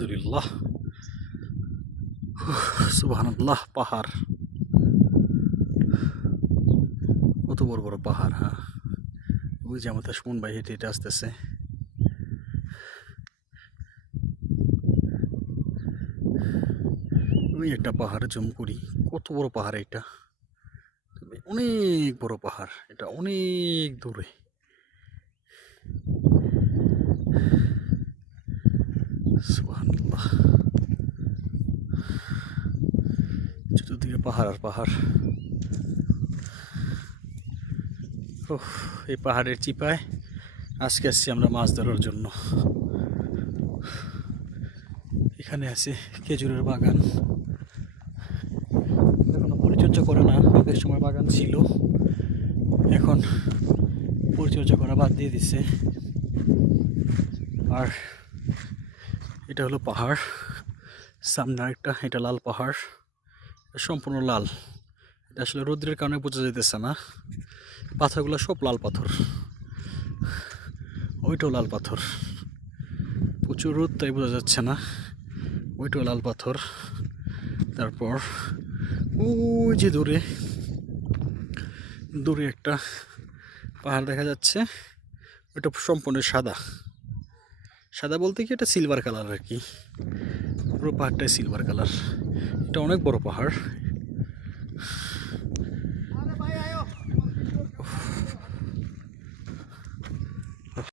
আলহামদুলিল্লাহ। সুবহানাল্লাহ। পাহাড়, কত বড় বড় পাহাড়। হ্যাঁ, ওই যে আমাদের সুমন ভাই হেঁটে হেঁটে আসতেছে। ওই একটা পাহাড় জুম করি, কত বড় পাহাড় এটা, অনেক বড় পাহাড়, এটা অনেক দূরে। সুবহানাল্লাহ। চতুর্দিকে পাহাড় আর পাহাড়। ওহ, এই পাহাড়ের চিপায় আজকে আসছি আমরা মাছ ধরার জন্য। এখানে আছে খেজুরের বাগান, এখনো পরিচর্যা করে না, আগের সময় বাগান ছিল, এখন পরিচর্যা করা বাদ দিয়ে দিছে। আর এটা হলো পাহাড়, সামনে আরেকটা, এটা লাল পাহাড়, সম্পূর্ণ লাল। এটা আসলে রৌদ্রের কারণে বোঝা যেতেছে না, পাথরগুলো সব লাল পাথর। ওইটাও লাল পাথর, প্রচুর রোদ তাই বোঝা যাচ্ছে না। ওইটাও লাল পাথর। তারপর ওই যে দূরে দূরে একটা পাহাড় দেখা যাচ্ছে, ওইটা সম্পূর্ণ সাদা। সাদা বলতে কি, এটা সিলভার কালার আর কি, পুরো পাহাড়টাই সিলভার কালার। এটা অনেক বড় পাহাড়।